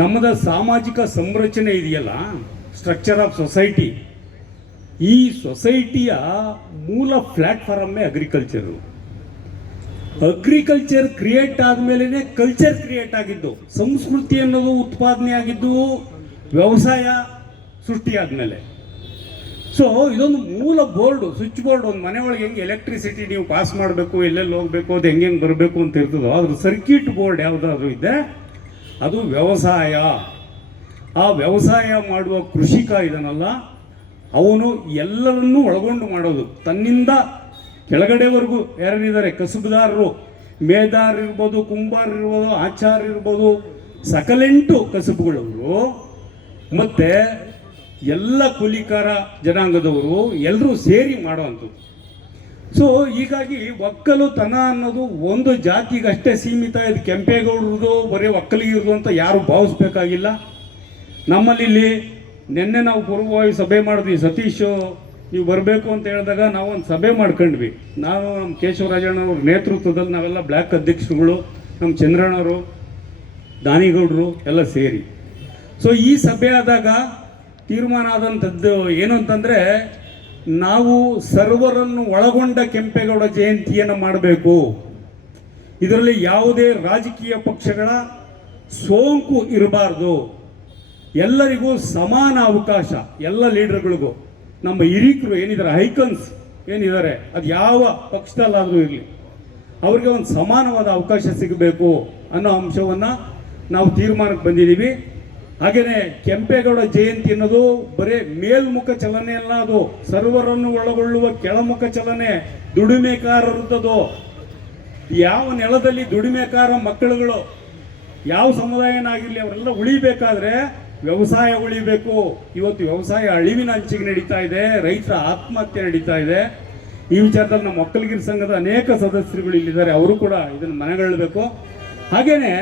ನಮ್ಮದ ಸಾಮಾಜಿಕ ಸಂರಚನೆ ಇದೆಯಲ್ಲ, ಸ್ಟ್ರಕ್ಚರ್ ಆಫ್ ಸೊಸೈಟಿ, ಈ ಸೊಸೈಟಿಯ ಮೂಲ ಪ್ಲಾಟ್ಫಾರ್ಮೇ ಅಗ್ರಿಕಲ್ಚರು. ಅಗ್ರಿಕಲ್ಚರ್ ಕ್ರಿಯೇಟ್ ಆದಮೇಲೆ ಕಲ್ಚರ್ ಕ್ರಿಯೇಟ್ ಆಗಿದ್ದು, ಸಂಸ್ಕೃತಿ ಅನ್ನೋದು ಉತ್ಪಾದನೆ ಆಗಿದ್ದು ವ್ಯವಸಾಯ ಸೃಷ್ಟಿಯಾದಮೇಲೆ. ಸೊ ಇದೊಂದು ಮೂಲ ಬೋರ್ಡು, ಸ್ವಿಚ್ ಬೋರ್ಡ್. ಒಂದು ಮನೆ ಒಳಗೆ ಹೆಂಗೆ ಎಲೆಕ್ಟ್ರಿಸಿಟಿ ನೀವು ಪಾಸ್ ಮಾಡಬೇಕು, ಎಲ್ಲೆಲ್ಲಿ ಹೋಗಬೇಕು, ಅದು ಹೆಂಗೆ ಬರಬೇಕು ಅಂತ ಇರ್ತದೋ, ಅದ್ರ ಸರ್ಕ್ಯೂಟ್ ಬೋರ್ಡ್ ಯಾವುದಾದ್ರೂ ಇದೆ, ಅದು ವ್ಯವಸಾಯ. ಆ ವ್ಯವಸಾಯ ಮಾಡುವ ಕೃಷಿಕ ಇದನ್ನಲ್ಲ, ಅವನು ಎಲ್ಲರನ್ನೂ ಒಳಗೊಂಡು ಮಾಡೋದು. ತನ್ನಿಂದ ಕೆಳಗಡೆವರೆಗೂ ಯಾರಿದ್ದಾರೆ, ಕಸುಬುದಾರರು, ಮೇದಾರ್ ಇರ್ಬೋದು, ಕುಂಬಾರ್ ಇರ್ಬೋದು, ಆಚಾರ ಇರ್ಬೋದು, ಸಕಲೆಂಟು ಕಸುಬುಗಳವರು, ಮತ್ತು ಎಲ್ಲ ಕೂಲಿಕಾರ ಜನಾಂಗದವರು ಎಲ್ಲರೂ ಸೇರಿ ಮಾಡೋವಂಥದ್ದು. ಸೊ ಹೀಗಾಗಿ ಒಕ್ಕಲುತನ ಅನ್ನೋದು ಒಂದು ಜಾತಿಗಷ್ಟೇ ಸೀಮಿತ. ಇದು ಕೆಂಪೇಗೌಡರದು ಬರೀ ಒಕ್ಕಲಿಗಿರೋದು ಅಂತ ಯಾರು ಭಾವಿಸ್ಬೇಕಾಗಿಲ್ಲ. ನಮ್ಮಲ್ಲಿ ಇಲ್ಲಿ ನಿನ್ನೆ ನಾವು ಪೂರ್ವವಾಗಿ ಸಭೆ ಮಾಡಿದ್ವಿ. ಸತೀಶ್ ನೀವು ಬರಬೇಕು ಅಂತ ಹೇಳಿದಾಗ ನಾವೊಂದು ಸಭೆ ಮಾಡ್ಕೊಂಡ್ವಿ. ನಾವು ನಮ್ಮ ಕೇಶವರಾಜಣ್ಣವ್ರ ನೇತೃತ್ವದಲ್ಲಿ ನಾವೆಲ್ಲ ಬ್ಲ್ಯಾಕ್ ಅಧ್ಯಕ್ಷರುಗಳು, ನಮ್ಮ ಚಂದ್ರಣ್ಣವರು, ದಾನಿಗೌಡರು ಎಲ್ಲ ಸೇರಿ. ಸೊ ಈ ಸಭೆ ಆದಾಗ ತೀರ್ಮಾನ ಆದಂಥದ್ದು ಏನು ಅಂತಂದರೆ, ನಾವು ಸರ್ವರನ್ನು ಒಳಗೊಂಡ ಕೆಂಪೇಗೌಡ ಜಯಂತಿಯನ್ನು ಮಾಡಬೇಕು. ಇದರಲ್ಲಿ ಯಾವುದೇ ರಾಜಕೀಯ ಪಕ್ಷಗಳ ಸೋಂಕು ಇರಬಾರ್ದು. ಎಲ್ಲರಿಗೂ ಸಮಾನ ಅವಕಾಶ, ಎಲ್ಲ ಲೀಡರ್ಗಳಿಗೂ, ನಮ್ಮ ಹಿರೀಕರು ಏನಿದ್ದಾರೆ, ಐಕನ್ಸ್ ಏನಿದ್ದಾರೆ, ಅದು ಯಾವ ಪಕ್ಷದಲ್ಲಾದರೂ ಇರಲಿ, ಅವ್ರಿಗೆ ಒಂದು ಸಮಾನವಾದ ಅವಕಾಶ ಸಿಗಬೇಕು ಅನ್ನೋ ಅಂಶವನ್ನು ನಾವು ತೀರ್ಮಾನಕ್ಕೆ ಬಂದಿದ್ದೀವಿ. ಹಾಗೆಯೇ ಕೆಂಪೇಗೌಡ ಜಯಂತಿ ಅನ್ನೋದು ಬರೀ ಮೇಲ್ಮುಖ ಚಲನೆ ಅಲ್ಲ, ಅದು ಸರ್ವರನ್ನು ಒಳಗೊಳ್ಳುವ ಕೆಳಮುಖ ಚಲನೆ, ದುಡಿಮೆಕಾರರದ್ದು. ಯಾವ ನೆಲದಲ್ಲಿ ದುಡಿಮೆಕಾರ ಮಕ್ಕಳುಗಳು, ಯಾವ ಸಮುದಾಯನಾಗಿರಲಿ, ಅವರೆಲ್ಲ ಉಳಿಬೇಕಾದ್ರೆ ವ್ಯವಸಾಯ ಉಳಿಬೇಕು. ಇವತ್ತು ವ್ಯವಸಾಯ ಅಳಿವಿನ ಅಂಚಿಗೆ ನಡೀತಾ ಇದೆ, ರೈತರ ಆತ್ಮಹತ್ಯೆ ನಡೀತಾ ಇದೆ. ಈ ವಿಚಾರದಲ್ಲಿ ನಮ್ಮ ಒಕ್ಕಲಿಗರ ಸಂಘದ ಅನೇಕ ಸದಸ್ಯರುಗಳು ಇಲ್ಲಿದ್ದಾರೆ, ಅವರು ಕೂಡ ಇದನ್ನು ಮನಗೊಳ್ಳಬೇಕು. ಹಾಗೇನೆ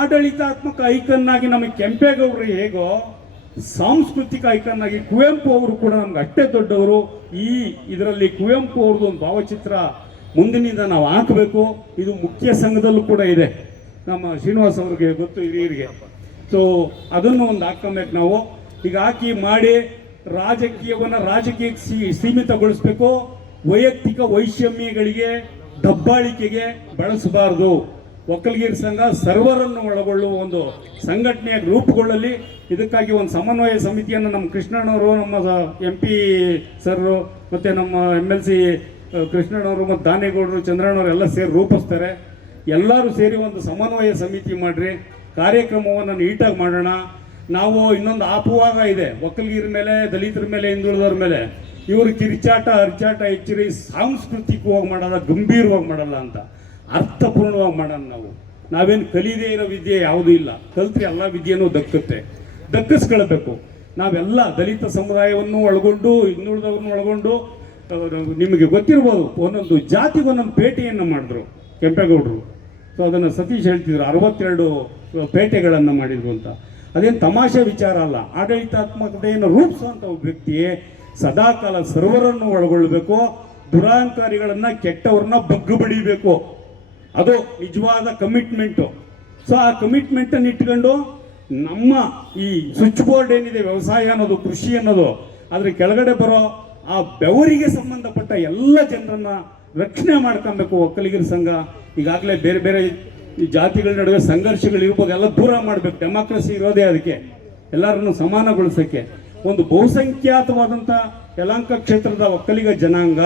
ಆಡಳಿತಾತ್ಮಕ ಐಕನ್ ಆಗಿ ನಮಗೆ ಕೆಂಪೇಗೌಡರು ಹೇಗೋ, ಸಾಂಸ್ಕೃತಿಕ ಐಕನ್ ಆಗಿ ಕುವೆಂಪು ಅವರು ಕೂಡ ನಮ್ಗೆ ಅಷ್ಟೇ ದೊಡ್ಡವರು. ಈ ಇದರಲ್ಲಿ ಕುವೆಂಪು ಅವ್ರದ್ದು ಒಂದು ಭಾವಚಿತ್ರ ಮುಂದಿನಿಂದ ನಾವು ಹಾಕಬೇಕು. ಇದು ಮುಖ್ಯ ಸಂಘದಲ್ಲೂ ಕೂಡ ಇದೆ, ನಮ್ಮ ಶ್ರೀನಿವಾಸ್ ಅವ್ರಿಗೆ ಗೊತ್ತು, ಹಿರಿಯರಿಗೆ. ಸೊ ಅದನ್ನು ಒಂದು ಹಾಕಬೇಕು ನಾವು. ಈಗ ಹಾಕಿ ಮಾಡಿ ರಾಜಕೀಯವನ್ನು ರಾಜಕೀಯಕ್ಕೆ ಸೀಮಿತಗೊಳಿಸಬೇಕು. ವೈಯಕ್ತಿಕ ವೈಷಮ್ಯಗಳಿಗೆ, ದಬ್ಬಾಳಿಕೆಗೆ ಬಳಸಬಾರದು. ಒಕ್ಕಲಿಗರ ಸಂಘ ಸರ್ವರನ್ನು ಒಳಗೊಳ್ಳುವ ಒಂದು ಸಂಘಟನೆಯಾಗಿ ರೂಪುಗೊಳ್ಳಲಿ. ಇದಕ್ಕಾಗಿ ಒಂದು ಸಮನ್ವಯ ಸಮಿತಿಯನ್ನು ನಮ್ಮ ಕೃಷ್ಣಣ್ಣವರು, ನಮ್ಮ MP ಸರ್ರು, ಮತ್ತು ನಮ್ಮ MLC ಕೃಷ್ಣಣ್ಣವರು ಮತ್ತು ದಾನೇಗೌಡರು, ಚಂದ್ರಣ್ಣವರು ಎಲ್ಲ ಸೇರಿ ರೂಪಿಸ್ತಾರೆ. ಎಲ್ಲರೂ ಸೇರಿ ಒಂದು ಸಮನ್ವಯ ಸಮಿತಿ ಮಾಡಿರಿ, ಕಾರ್ಯಕ್ರಮವನ್ನು ನೀಟಾಗಿ ಮಾಡೋಣ. ನಾವು ಇನ್ನೊಂದು ಅಪವಾದ ಇದೆ ಒಕ್ಕಲಿಗರ ಮೇಲೆ, ದಲಿತರ ಮೇಲೆ, ಹಿಂದುಳಿದವ್ರ ಮೇಲೆ, ಇವರು ಕಿರಿಚಾಟ ಅರಿಚಾಟ ಹೆಚ್ಚಿರಿ ಸಾಂಸ್ಕೃತಿಕವಾಗಿ ಮಾಡಲ್ಲ, ಗಂಭೀರವಾಗಿ ಮಾಡಲ್ಲ ಅಂತ ಅರ್ಥಪೂರ್ಣವಾಗಿ ಮಾಡೋಣ. ನಾವೇನು ಕಲಿಯದೇ ಇರೋ ವಿದ್ಯೆ ಯಾವುದೂ ಇಲ್ಲ, ಕಲ್ತ್ರೆ ಎಲ್ಲ ವಿದ್ಯೆನೂ ದಕ್ಕಿಸ್ಕೊಳ್ಬೇಕು. ನಾವೆಲ್ಲ ದಲಿತ ಸಮುದಾಯವನ್ನು ಒಳಗೊಂಡು, ಹಿಂದುಳಿದವ್ರನ್ನ ಒಳಗೊಂಡು, ನಿಮಗೆ ಗೊತ್ತಿರ್ಬೋದು, ಒಂದೊಂದು ಜಾತಿಗೆ ಒಂದೊಂದು ಪೇಟೆಯನ್ನು ಮಾಡಿದ್ರು ಕೆಂಪೇಗೌಡರು. ಸೊ ಅದನ್ನು ಸತೀಶ್ ಹೇಳ್ತಿದ್ರು, 62 ಪೇಟೆಗಳನ್ನು ಮಾಡಿದ್ರು ಅಂತ. ಅದೇನು ತಮಾಷೆ ವಿಚಾರ ಅಲ್ಲ. ಆಡಳಿತಾತ್ಮಕತೆಯನ್ನು ರೂಪಿಸುವಂಥ ಒಬ್ಬ ವ್ಯಕ್ತಿಯೇ ಸದಾಕಾಲ ಸರ್ವರನ್ನು ಒಳಗೊಳ್ಳಬೇಕು. ದುರಾಂಕಾರಿಗಳನ್ನು, ಕೆಟ್ಟವ್ರನ್ನ ಬಗ್ಗು ಬಡಿಬೇಕು. ಅದು ನಿಜವಾದ ಕಮಿಟ್ಮೆಂಟು. ಸೊ ಆ ಕಮಿಟ್ಮೆಂಟನ್ನು ಇಟ್ಕೊಂಡು ನಮ್ಮ ಈ ಸ್ವಿಚ್ ಬೋರ್ಡ್ ಏನಿದೆ, ವ್ಯವಸಾಯ ಅನ್ನೋದು, ಕೃಷಿ ಅನ್ನೋದು, ಅದ್ರ ಕೆಳಗಡೆ ಬರೋ ಆ ಬೆವರಿಗೆ ಸಂಬಂಧಪಟ್ಟ ಎಲ್ಲ ಜನರನ್ನ ರಕ್ಷಣೆ ಮಾಡ್ಕೊಬೇಕು. ಒಕ್ಕಲಿಗರ ಸಂಘ ಈಗಾಗಲೇ ಬೇರೆ ಬೇರೆ ಜಾತಿಗಳ ನಡುವೆ ಸಂಘರ್ಷಗಳು ಇರ್ಬೋದು, ಎಲ್ಲ ದೂರ ಮಾಡಬೇಕು. ಡೆಮಾಕ್ರಸಿ ಇರೋದೇ ಅದಕ್ಕೆ, ಎಲ್ಲರನ್ನು ಸಮಾನಗೊಳಿಸೋಕ್ಕೆ. ಒಂದು ಬಹುಸಂಖ್ಯಾತವಾದಂಥ ಯಲಹಂಕ ಕ್ಷೇತ್ರದ ಒಕ್ಕಲಿಗ ಜನಾಂಗ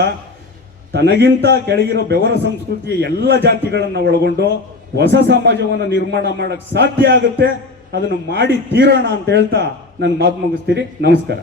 ತನಗಿಂತ ಕೆಳಗಿರೋ ಬೆವರ ಸಂಸ್ಕೃತಿಯ ಎಲ್ಲ ಜಾತಿಗಳನ್ನು ಒಳಗೊಂಡು ಹೊಸ ಸಮಾಜವನ್ನು ನಿರ್ಮಾಣ ಮಾಡೋಕ್ಕೆ ಸಾಧ್ಯ ಆಗುತ್ತೆ. ಅದನ್ನು ಮಾಡಿ ತೀರೋಣ ಅಂತ ಹೇಳ್ತಾ ನನ್ನ ಮಾತು ಮುಗಿಸ್ತೀರಿ. ನಮಸ್ಕಾರ.